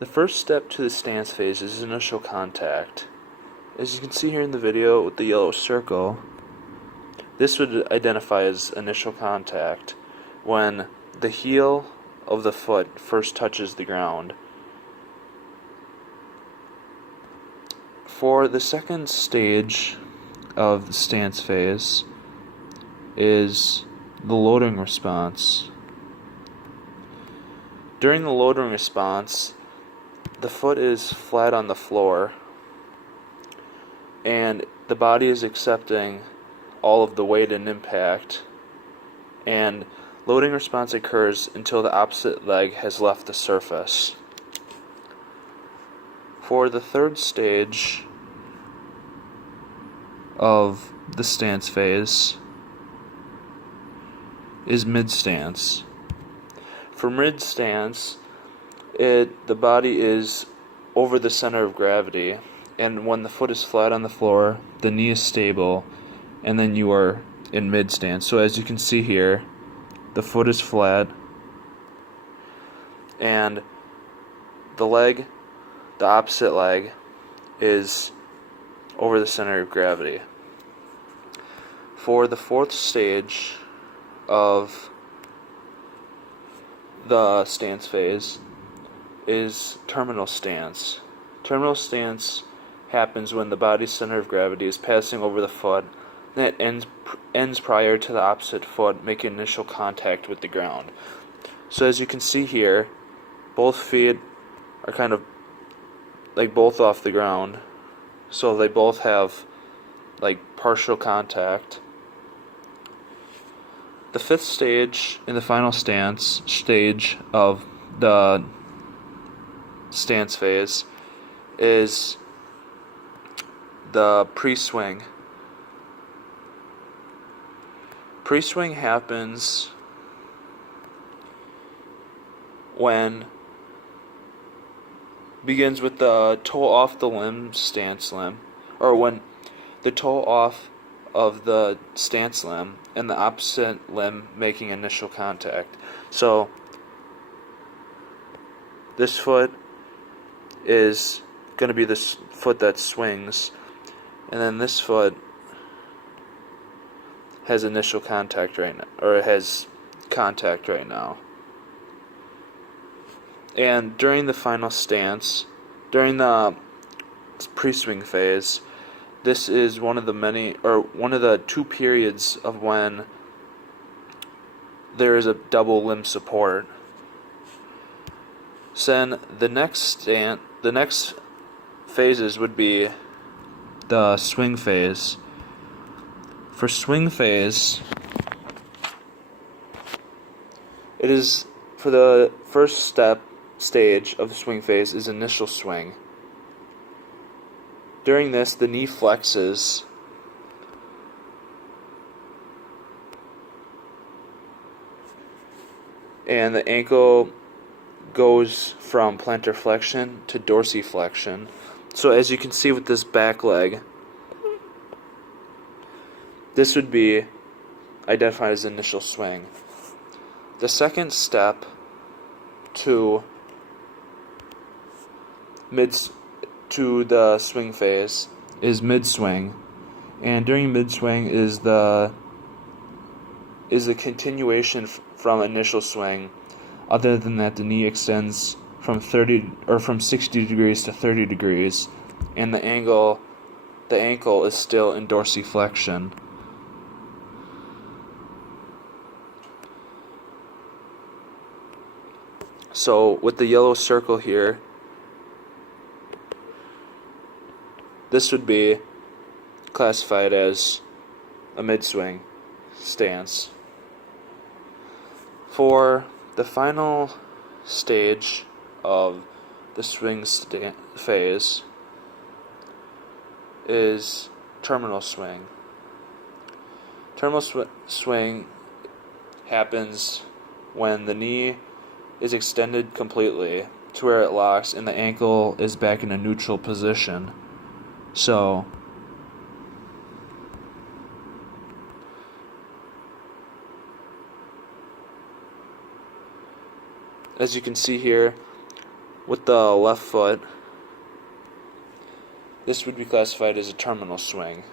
The first step to the stance phase is initial contact. As you can see here in the video with the yellow circle, this would identify as initial contact when the heel of the foot first touches the ground. For the second stage of the stance phase is the loading response. During the loading response, the foot is flat on the floor and the body is accepting all of the weight and impact, and loading response occurs until the opposite leg has left the surface. For the third stage of the stance phase is mid-stance. For mid-stance, the body is over the center of gravity, and when the foot is flat on the floor, the knee is stable, and then you are in mid-stance. So as you can see here, the foot is flat, and the opposite leg, is over the center of gravity. For the fourth stage of the stance phase is terminal stance. Terminal stance happens when the body's center of gravity is passing over the foot, and it ends prior to the opposite foot making initial contact with the ground. So as you can see here, both feet are kind of like both off the ground, so they both have like partial contact. The fifth stage in the final stage of the stance phase is the pre-swing. Pre-swing happens begins with the toe off the limb stance limb, or when the toe off of the stance limb and the opposite limb making initial contact. So this foot is going to be this foot that swings, and then this foot has initial contact right now, or it has contact right now. And during the final stance, during the pre-swing phase, this is one of the two periods of when there is a double limb support. So then the next phases would be the swing phase. For swing phase, it is for the first stage of the swing phase is initial swing. During this, the knee flexes, and the ankle goes from plantar flexion to dorsiflexion. So as you can see with this back leg, this would be identified as initial swing. The second step to the swing phase is mid-swing, and during mid-swing is the continuation from initial swing. Other than that, the knee extends from 60 degrees to 30 degrees, and the ankle is still in dorsiflexion. So with the yellow circle here, this would be classified as a mid-swing stance. For the final stage of the swing phase is terminal swing. Terminal swing happens when the knee is extended completely to where it locks and the ankle is back in a neutral position. So as you can see here, with the left foot, this would be classified as a terminal swing.